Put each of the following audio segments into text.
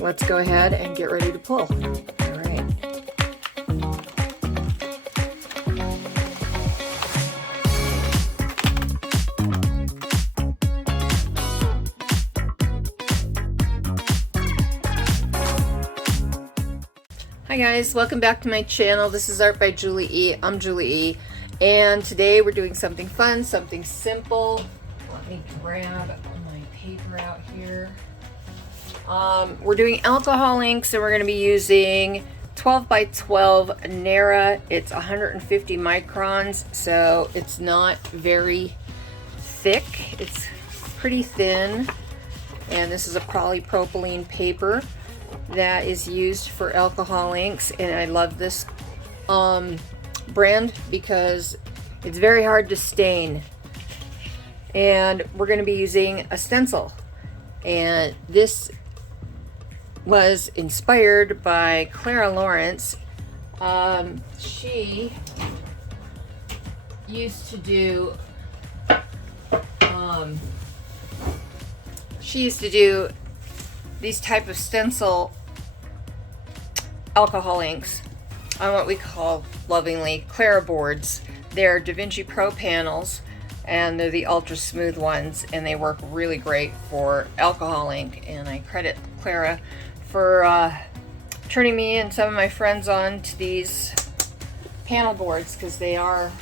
let's go ahead and get ready to pull. All right. Hi guys, welcome back to my channel. This is Art by Julie E. I'm Julie E. And today we're doing something fun, something simple. Let me grab my paper out here. We're doing alcohol inks, and we're going to be using 12 by 12 Nara. It's 150 microns, so it's not very thick. It's pretty thin, and this is a polypropylene paper that is used for alcohol inks, and I love this brand because it's very hard to stain. And we're going to be using a stencil, and this was inspired by Clara Lawrence. She used to do these type of stencil alcohol inks on what we call lovingly Clara boards. They're Da Vinci Pro panels, and they're the ultra smooth ones, and they work really great for alcohol ink. And I credit Clara for turning me and some of my friends on to these panel boards because they are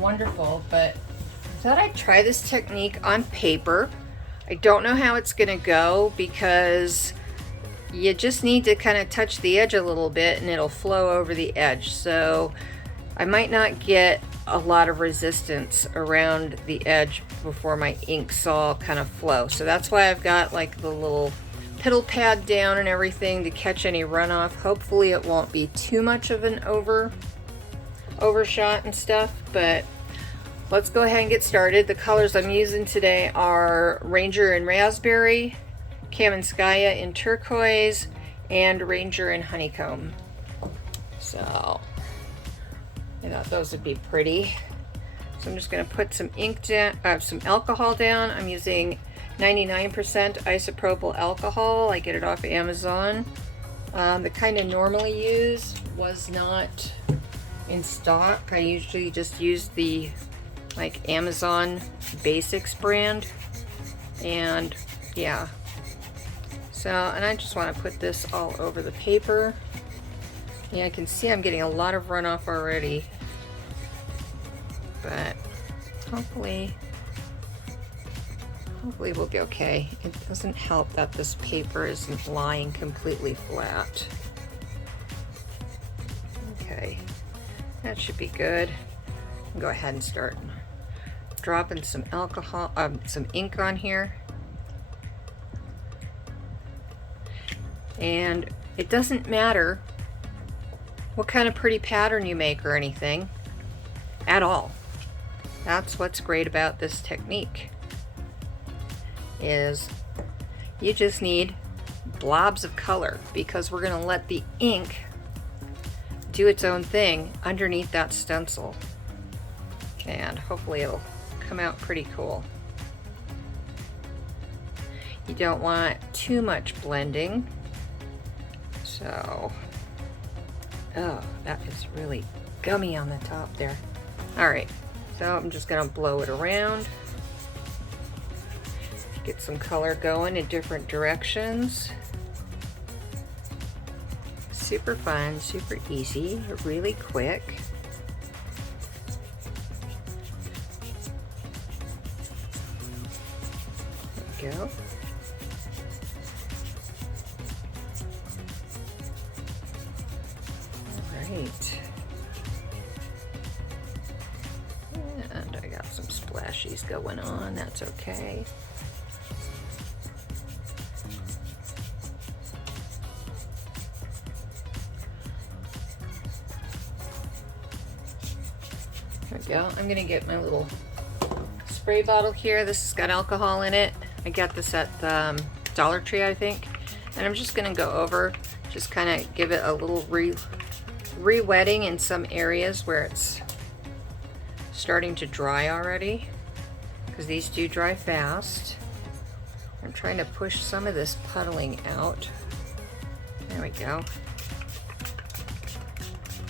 wonderful. But I thought I'd try this technique on paper. I don't know how it's gonna go because you just need to kind of touch the edge a little bit and it'll flow over the edge. So I might not get a lot of resistance around the edge before my inks all kind of flow. So that's why I've got like the little piddle pad down and everything to catch any runoff. Hopefully it won't be too much of an overshot and stuff, but let's go ahead and get started. The colors I'm using today are Ranger in Raspberry, Kamenskaya in Turquoise, and Ranger in Honeycomb. So I thought those would be pretty. So I'm just going to put some ink down, some alcohol down. I'm using 99% isopropyl alcohol. I get it off Amazon. The kind I normally use was not in stock. I usually just use the like Amazon Basics brand, and yeah. So, and I just want to put this all over the paper. Yeah, I can see I'm getting a lot of runoff already, but hopefully we'll be okay. It doesn't help that this paper isn't lying completely flat. Okay, that should be good. I'll go ahead and start dropping some alcohol, some ink on here. And it doesn't matter what kind of pretty pattern you make or anything at all. That's what's great about this technique, is you just need blobs of color, because we're going to let the ink do its own thing underneath that stencil, and hopefully it'll come out pretty cool. You don't want too much blending. So, oh, that is really gummy on the top there. All right, so I'm just gonna blow it around, get some color going in different directions. Super fun, super easy, really quick. There we go. Right. And I got some splashies going on, that's okay. There we go. I'm gonna get my little spray bottle here. This has got alcohol in it. I got this at the Dollar Tree, I think. And I'm just gonna go over, just kind of give it a little re-wetting in some areas where it's starting to dry already, because these do dry fast. I'm trying to push some of this puddling out. There we go.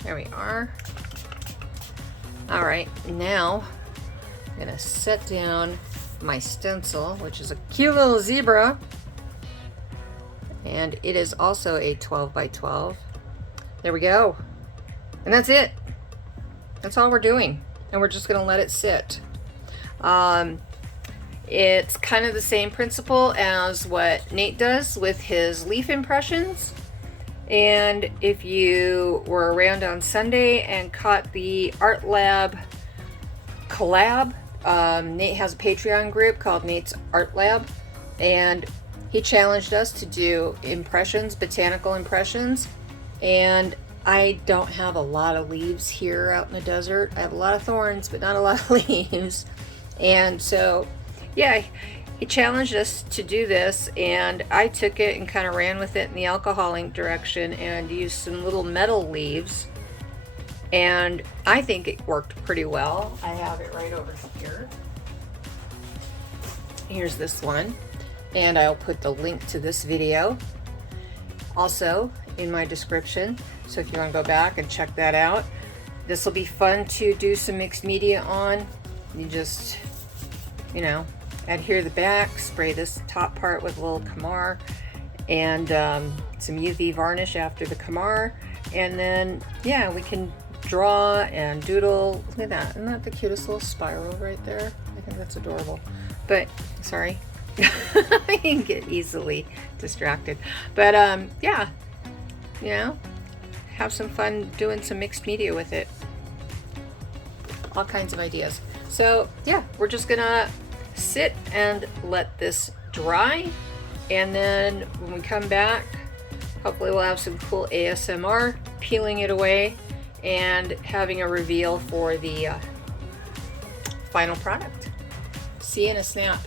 There we are. All right, now I'm gonna set down my stencil, which is a cute little zebra. And it is also a 12 by 12. There we go. And that's it. That's all we're doing. And we're just gonna let it sit. It's kind of the same principle as what Nate does with his leaf impressions. And if you were around on Sunday and caught the Art Lab collab, Nate has a Patreon group called Nate's Art Lab, and he challenged us to do impressions, botanical impressions. And I don't have a lot of leaves here out in the desert. I have a lot of thorns, but not a lot of leaves. And so, yeah, he challenged us to do this, and I took it and kind of ran with it in the alcohol ink direction and used some little metal leaves. And I think it worked pretty well. I have it right over here. Here's this one. And I'll put the link to this video also in my description. So if you want to go back and check that out, this will be fun to do some mixed media on. You just, you know, adhere the back, spray this top part with a little Camar, and some UV varnish after the Camar, and then yeah, we can draw and doodle. Look at that. Isn't that the cutest little spiral right there? I think that's adorable. But sorry, I can get easily distracted. But yeah, you know, have some fun doing some mixed media with it. All kinds of ideas. So yeah, we're just gonna sit and let this dry, and then when we come back, hopefully we'll have some cool ASMR peeling it away and having a reveal for the final product. See you in a snap.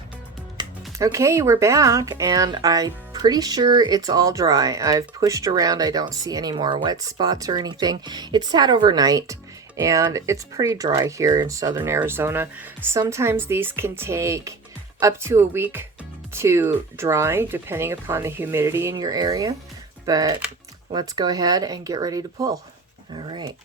Okay, we're back, and I'm pretty sure it's all dry. I've pushed around. I don't see any more wet spots or anything. It sat overnight, and it's pretty dry here in southern Arizona. Sometimes these can take up to a week to dry, depending upon the humidity in your area. But let's go ahead and get ready to pull. All right.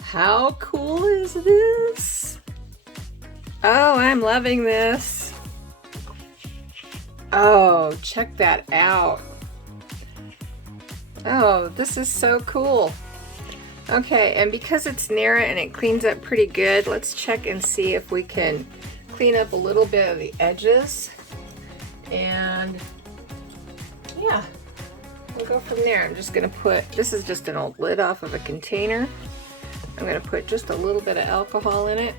How cool is this? Oh, I'm loving this. Oh, check that out. Oh, this is so cool. Okay, and because it's Nara and it cleans up pretty good, let's check and see if we can clean up a little bit of the edges. And yeah, we'll go from there. I'm just gonna put, this is just an old lid off of a container. I'm gonna put just a little bit of alcohol in it,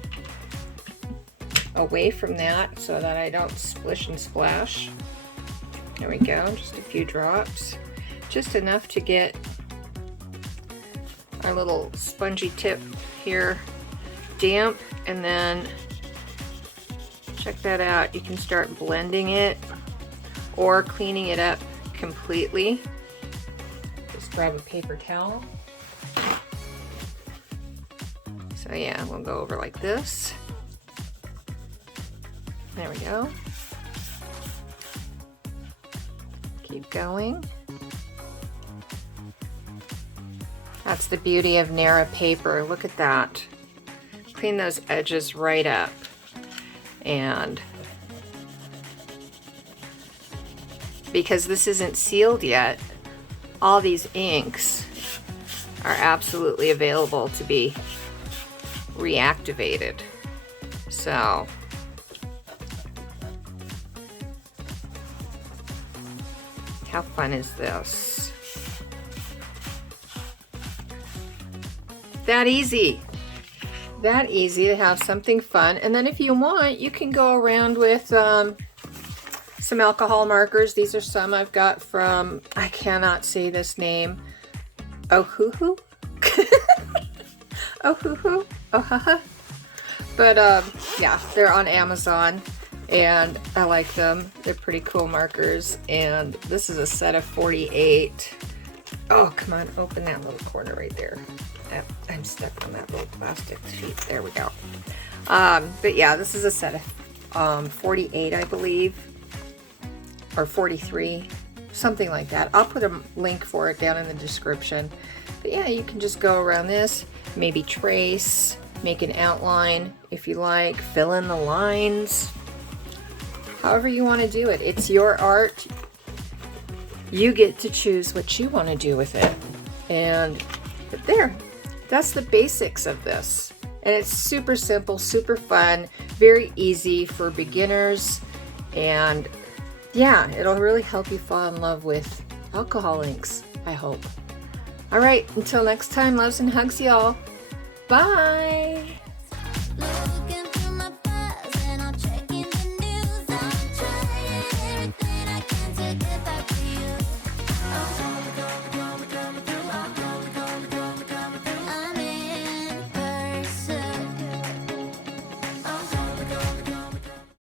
away from that so that I don't splish and splash. There we go, just a few drops. Just enough to get our little spongy tip here damp, and then check that out. You can start blending it or cleaning it up completely. Just grab a paper towel. So yeah, we'll go over like this. There we go. Keep going. That's the beauty of Nara paper. Look at that. Clean those edges right up. And because this isn't sealed yet, all these inks are absolutely available to be reactivated. So how fun is this? That easy. That easy to have something fun. And then if you want, you can go around with some alcohol markers. These are some I've got from, I cannot say this name, Ohuhu? Ohuhu? Ohaha? But yeah, they're on Amazon and I like them. They're pretty cool markers, and this is a set of 48. Oh, come on, open that little corner right there. I'm stuck on that little plastic sheet. There we go. But yeah, this is a set of 48, I believe, or 43, something like that. I'll put a link for it down in the description. But yeah, you can just go around this, maybe trace, make an outline if you like, fill in the lines, however you want to do it. It's your art. You get to choose what you want to do with it. And there, that's the basics of this. And it's super simple, super fun, very easy for beginners. And yeah, it'll really help you fall in love with alcohol inks, I hope. All right, until next time, loves and hugs, y'all. Bye.